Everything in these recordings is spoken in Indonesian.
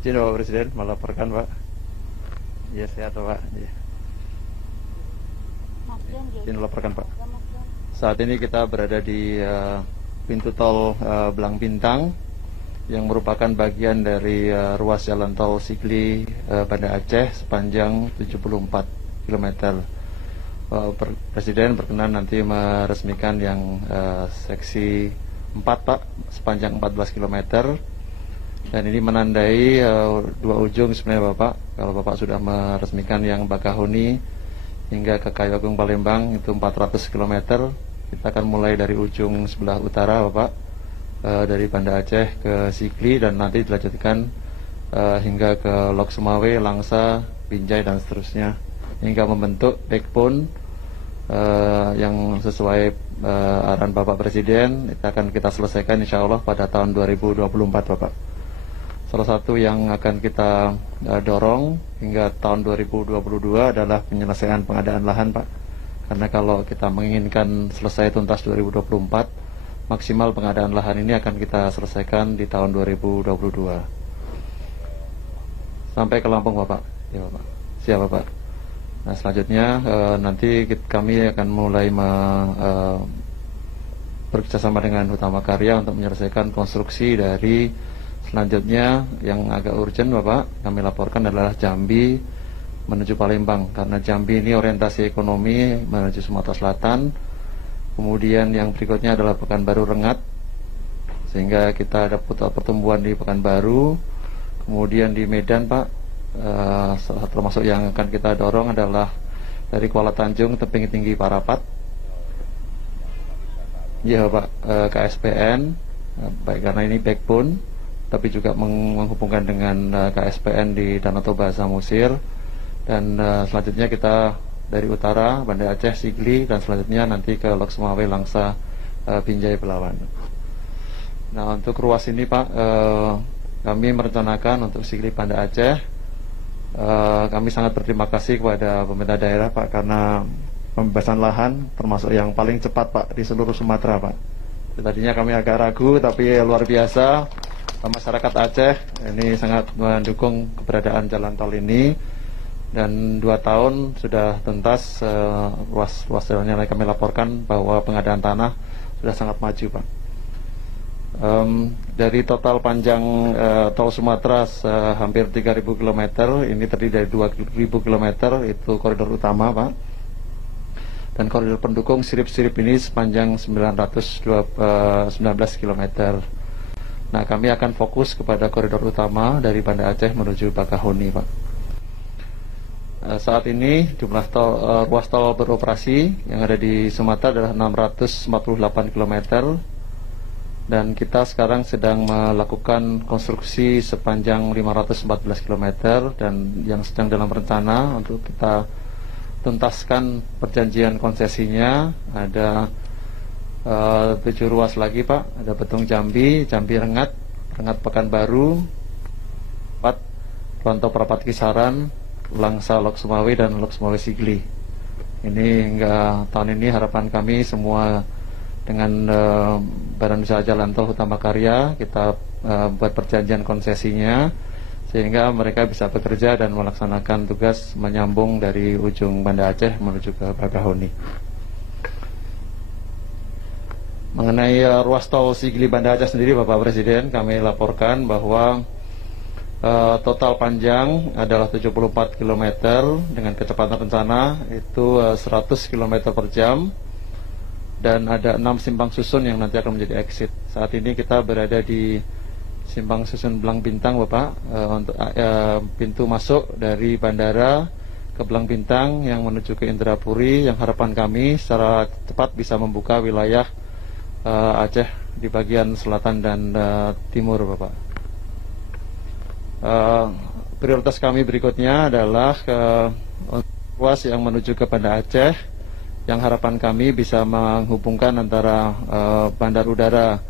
Izin Bapak Presiden melaporkan Pak. Ya sehat Pak. Ya. Izin melaporkan Pak. Saat ini kita berada di pintu tol Belang Bintang yang merupakan bagian dari ruas jalan tol Sigli Banda Aceh sepanjang 74 km. Presiden berkenan nanti meresmikan yang seksi 4 Pak sepanjang 14 km. Dan ini menandai dua ujung sebenarnya Bapak. Kalau Bapak sudah meresmikan yang Bakahuni hingga ke Kayu Agung Palembang itu 400 km. Kita akan mulai dari ujung sebelah utara Bapak, dari Banda Aceh ke Sigli dan nanti dilanjutkan hingga ke Lok Sumawe, Langsa, Binjai dan seterusnya hingga membentuk backbone yang sesuai arahan Bapak Presiden. Itu akan kita selesaikan insya Allah pada tahun 2024 Bapak. Salah satu yang akan kita dorong hingga tahun 2022 adalah penyelesaian pengadaan lahan Pak. Karena kalau kita menginginkan selesai tuntas 2024, maksimal pengadaan lahan ini akan kita selesaikan di tahun 2022. Sampai ke Lampung Bapak. Ya Bapak. Siap Bapak. Nah selanjutnya nanti kami akan mulai bekerjasama dengan Utama Karya untuk menyelesaikan konstruksi dari selanjutnya yang agak urgent Bapak, kami laporkan adalah Jambi menuju Palembang. Karena Jambi ini orientasi ekonomi menuju Sumatera Selatan. Kemudian yang berikutnya adalah Pekanbaru Rengat, sehingga kita ada pertumbuhan di Pekanbaru. Kemudian di Medan Pak, termasuk yang akan kita dorong adalah dari Kuala Tanjung, Tebing Tinggi Parapat. Ya Pak, KSPN, baik karena ini backbone, tapi juga menghubungkan dengan KSPN di Danau Toba Samosir. Dan selanjutnya kita dari utara Banda Aceh, Sigli, dan selanjutnya nanti ke Lok Sumawe, Langsa, Binjai, Belawan. Nah untuk ruas ini Pak, kami merencanakan untuk Sigli Banda Aceh, kami sangat berterima kasih kepada pemerintah daerah Pak karena pembebasan lahan termasuk yang paling cepat Pak di seluruh Sumatera Pak. Tadinya kami agak ragu tapi luar biasa. Masyarakat Aceh ini sangat mendukung keberadaan jalan tol ini dan 2 tahun sudah tuntas. Ruas jalannya kami laporkan bahwa pengadaan tanah sudah sangat maju Pak. Dari total panjang tol Sumatera hampir 3.000 km, ini terdiri dari 2.000 km itu koridor utama Pak, dan koridor pendukung sirip-sirip ini sepanjang 919 km. Nah kami akan fokus kepada koridor utama dari Banda Aceh menuju Bakahuni Pak. Saat ini jumlah ruas tol beroperasi yang ada di Sumatera adalah 648 km. Dan kita sekarang sedang melakukan konstruksi sepanjang 514 km. Dan yang sedang dalam rencana untuk kita tuntaskan perjanjian konsesinya ada 7 ruas lagi Pak. Ada Betung Jambi, Jambi Rengat, Rengat Pekanbaru, 4 Ronto Parapat Kisaran, Langsa Lok Sumawe, dan Lok Sumawe Sigli. Ini hingga tahun ini harapan kami semua dengan Badan Usaha Jalan Tol Utama Karya kita buat perjanjian konsesinya sehingga mereka bisa bekerja dan melaksanakan tugas menyambung dari ujung Banda Aceh menuju ke Bakahuni. Mengenai ruas tol Sigli Banda Aceh sendiri Bapak Presiden, kami laporkan bahwa total panjang adalah 74 km dengan kecepatan rencana itu 100 km per jam, dan ada 6 simpang susun yang nanti akan menjadi exit. Saat ini kita berada di simpang susun Belang Bintang Bapak, untuk pintu masuk dari bandara ke Belang Bintang yang menuju ke Indrapuri, yang harapan kami secara cepat bisa membuka wilayah Aceh di bagian selatan dan timur Bapak. Prioritas kami berikutnya adalah ruas yang menuju ke Banda Aceh, yang harapan kami bisa menghubungkan antara bandar udara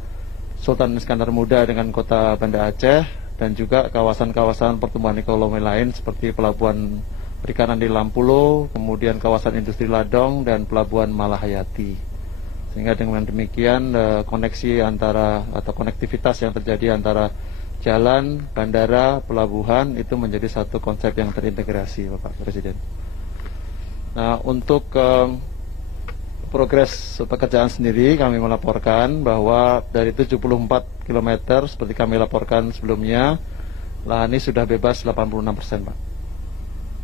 Sultan Iskandar Muda dengan kota Banda Aceh, dan juga kawasan-kawasan pertumbuhan ekonomi lain seperti pelabuhan perikanan di Lampulo, kemudian kawasan industri Ladong, dan pelabuhan Malahayati. Sehingga dengan demikian koneksi antara atau konektivitas yang terjadi antara jalan, bandara, pelabuhan itu menjadi satu konsep yang terintegrasi, Bapak Presiden. Nah, untuk progres pekerjaan sendiri kami melaporkan bahwa dari 74 km seperti kami laporkan sebelumnya, lahan ini sudah bebas 86%, Pak.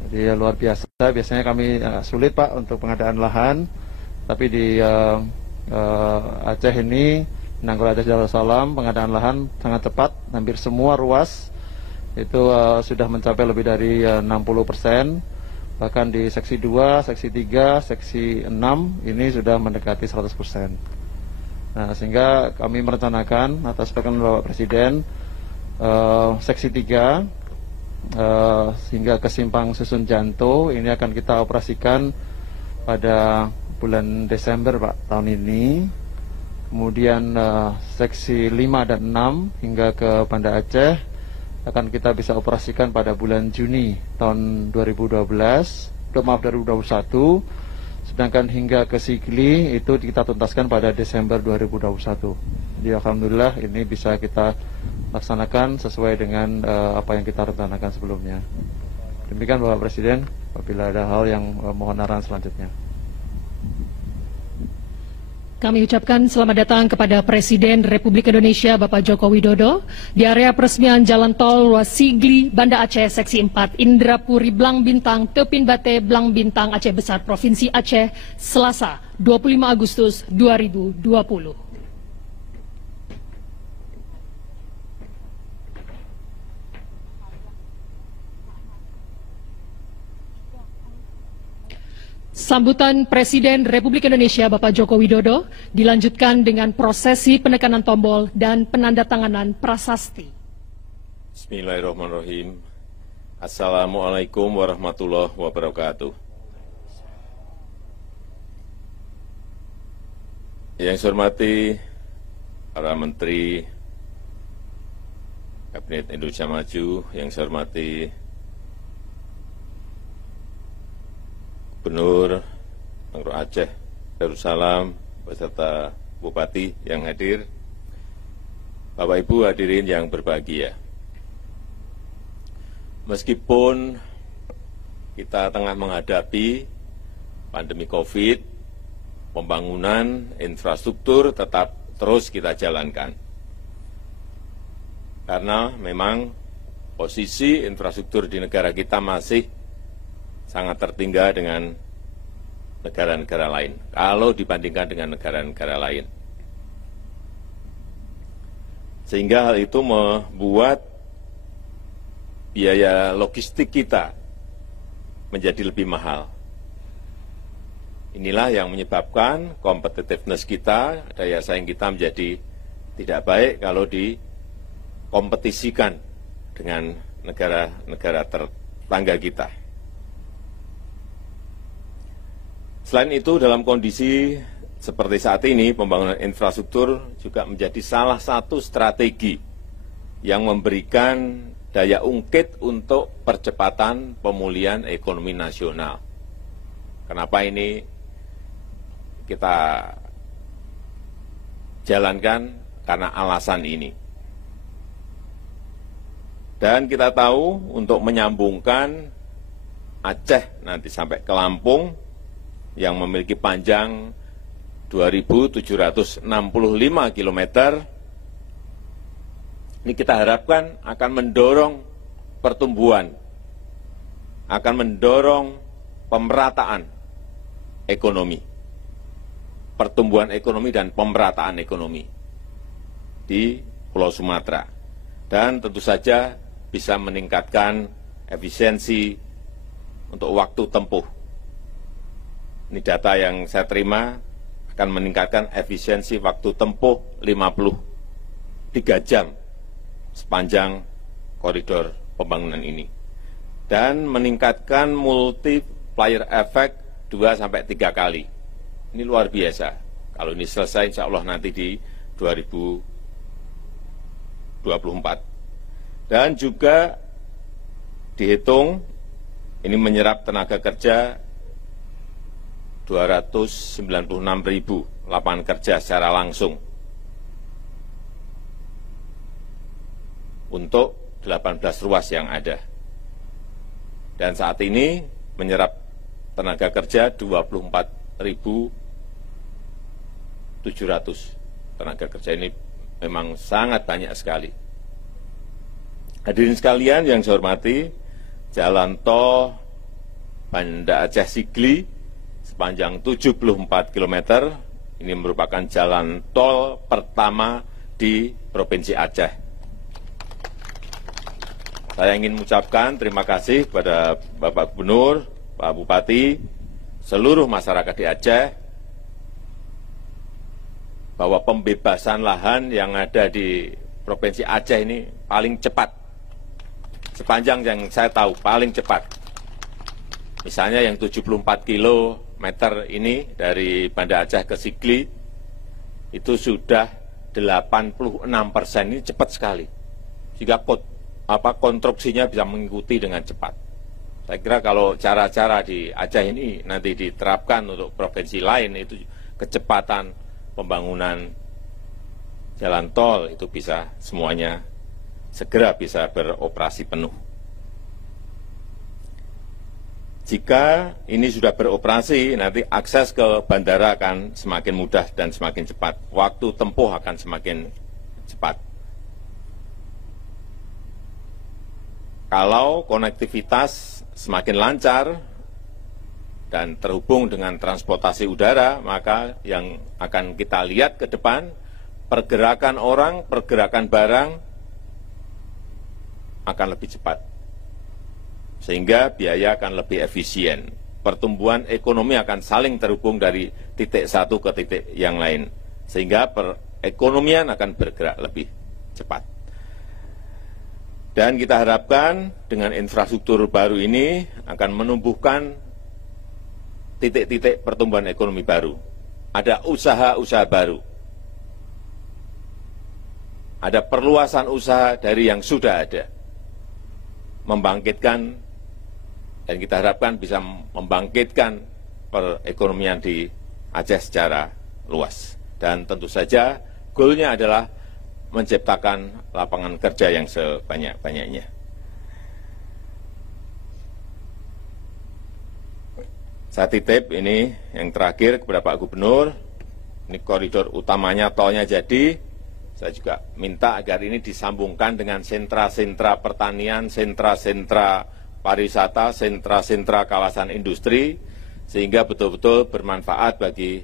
Jadi luar biasa. Biasanya kami sulit, Pak, untuk pengadaan lahan, tapi di Aceh ini, Nanggroe Aceh Darussalam, pengadaan lahan sangat cepat, hampir semua ruas itu sudah mencapai lebih dari 60%, bahkan di seksi 2, seksi 3, seksi 6 ini sudah mendekati 100%. Nah, sehingga kami merencanakan atas perkenan Bapak Presiden, seksi 3 hingga ke Simpang Susun Janto ini akan kita operasikan pada bulan Desember, Pak, tahun ini. Kemudian seksi 5 dan 6 hingga ke Banda Aceh akan kita bisa operasikan pada bulan Juni tahun 2021. Sedangkan hingga ke Sigli itu kita tuntaskan pada Desember 2021. Jadi alhamdulillah ini bisa kita laksanakan sesuai dengan apa yang kita rencanakan sebelumnya. Demikian Bapak Presiden, apabila ada hal yang mohon arahan selanjutnya. Kami ucapkan selamat datang kepada Presiden Republik Indonesia Bapak Joko Widodo di area peresmian Jalan Tol Ruas Sigli Banda Aceh Seksi 4 Indrapuri Blang Bintang Tepin Bate Blang Bintang Aceh Besar Provinsi Aceh Selasa 25 Agustus 2020. Sambutan Presiden Republik Indonesia Bapak Joko Widodo dilanjutkan dengan prosesi penekanan tombol dan penandatanganan prasasti. Bismillahirrahmanirrahim. Assalamualaikum warahmatullahi wabarakatuh. Yang saya hormati para Menteri Kabinet Indonesia Maju, yang saya hormati Gubernur Nanggroe Aceh Darussalam beserta Bupati yang hadir, Bapak Ibu hadirin yang berbahagia. Meskipun kita tengah menghadapi pandemi COVID, pembangunan infrastruktur tetap terus kita jalankan. Karena memang posisi infrastruktur di negara kita masih sangat tertinggal dengan negara-negara lain, kalau dibandingkan dengan negara-negara lain. Sehingga hal itu membuat biaya logistik kita menjadi lebih mahal. Inilah yang menyebabkan competitiveness kita, daya saing kita menjadi tidak baik kalau dikompetisikan dengan negara-negara tetangga kita. Selain itu, dalam kondisi seperti saat ini, pembangunan infrastruktur juga menjadi salah satu strategi yang memberikan daya ungkit untuk percepatan pemulihan ekonomi nasional. Kenapa ini kita jalankan? Karena alasan ini. Dan kita tahu untuk menyambungkan Aceh nanti sampai ke Lampung, yang memiliki panjang 2.765 km, ini kita harapkan akan mendorong pertumbuhan, akan mendorong pemerataan ekonomi, pertumbuhan ekonomi dan pemerataan ekonomi di Pulau Sumatera. Dan tentu saja bisa meningkatkan efisiensi untuk waktu tempuh. Ini data yang saya terima akan meningkatkan efisiensi waktu tempuh 53 jam sepanjang koridor pembangunan ini. Dan meningkatkan multiplier effect 2-3 kali. Ini luar biasa. Kalau ini selesai insya Allah nanti di 2024. Dan juga dihitung ini menyerap tenaga kerja 296.000 lapangan kerja secara langsung. untuk 18 ruas yang ada. Dan saat ini menyerap tenaga kerja 24.700 tenaga kerja. Ini memang sangat banyak sekali. Hadirin sekalian yang saya hormati, jalan tol Banda Aceh Sigli sepanjang 74 km, ini merupakan jalan tol pertama di Provinsi Aceh. Saya ingin mengucapkan terima kasih kepada Bapak Gubernur, Pak Bupati, seluruh masyarakat di Aceh, bahwa pembebasan lahan yang ada di Provinsi Aceh ini paling cepat. Sepanjang yang saya tahu, paling cepat. Misalnya yang 74 km ini dari Banda Aceh ke Sigli, itu sudah 86%, ini cepat sekali. Sehingga konstruksinya bisa mengikuti dengan cepat. Saya kira kalau cara-cara di Aceh ini nanti diterapkan untuk provinsi lain, itu kecepatan pembangunan jalan tol itu bisa semuanya segera bisa beroperasi penuh. Jika ini sudah beroperasi, nanti akses ke bandara akan semakin mudah dan semakin cepat. Waktu tempuh akan semakin cepat. Kalau konektivitas semakin lancar dan terhubung dengan transportasi udara, maka yang akan kita lihat ke depan, pergerakan orang, pergerakan barang akan lebih cepat. Sehingga biaya akan lebih efisien. Pertumbuhan ekonomi akan saling terhubung dari titik satu ke titik yang lain. Sehingga perekonomian akan bergerak lebih cepat. Dan kita harapkan dengan infrastruktur baru ini akan menumbuhkan titik-titik pertumbuhan ekonomi baru. Ada usaha-usaha baru. Ada perluasan usaha dari yang sudah ada. Membangkitkan, dan kita harapkan bisa membangkitkan perekonomian di Aceh secara luas. Dan tentu saja goalnya adalah menciptakan lapangan kerja yang sebanyak-banyaknya. Saya titip ini yang terakhir kepada Pak Gubernur, ini koridor utamanya tolnya jadi, saya juga minta agar ini disambungkan dengan sentra-sentra pertanian, sentra-sentra pariwisata, sentra-sentra kawasan industri, sehingga betul-betul bermanfaat bagi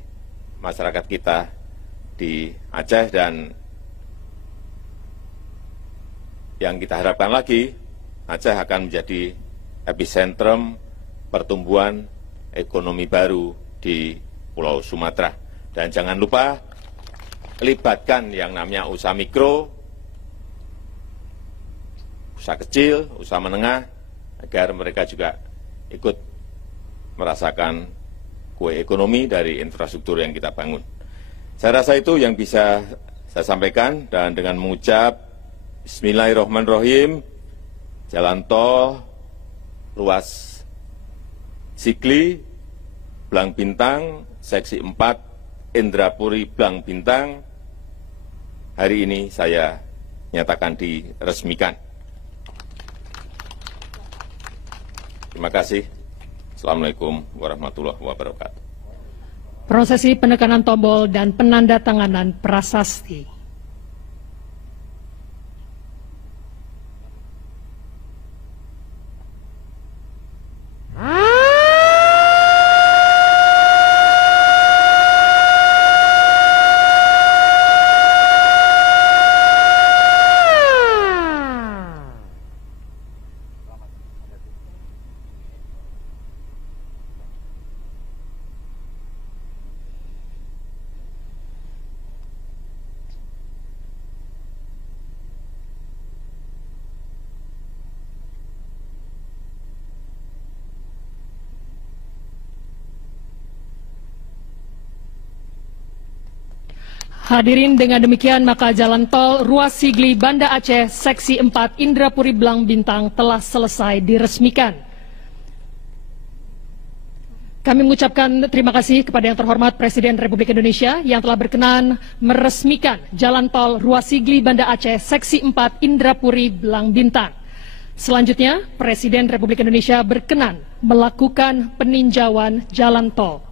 masyarakat kita di Aceh. Dan yang kita harapkan lagi, Aceh akan menjadi epicentrum pertumbuhan ekonomi baru di Pulau Sumatera. Dan jangan lupa, libatkan yang namanya usaha mikro, usaha kecil, usaha menengah, agar mereka juga ikut merasakan kue ekonomi dari infrastruktur yang kita bangun. Saya rasa itu yang bisa saya sampaikan, dan dengan mengucap Bismillahirrahmanirrahim, jalan tol ruas Sigli, Blang Bintang, seksi 4, Indrapuri, Blang Bintang, hari ini saya nyatakan diresmikan. Terima kasih. Assalamualaikum warahmatullahi wabarakatuh. Prosesi penekanan tombol dan penandatanganan prasasti. Hadirin, dengan demikian maka jalan tol ruas Sigli Banda Aceh seksi 4 Indrapuri Blang Bintang telah selesai diresmikan. Kami mengucapkan terima kasih kepada yang terhormat Presiden Republik Indonesia yang telah berkenan meresmikan Jalan Tol Ruas Sigli Banda Aceh Seksi 4 Indrapuri Belang Bintang. Selanjutnya, Presiden Republik Indonesia berkenan melakukan peninjauan jalan tol.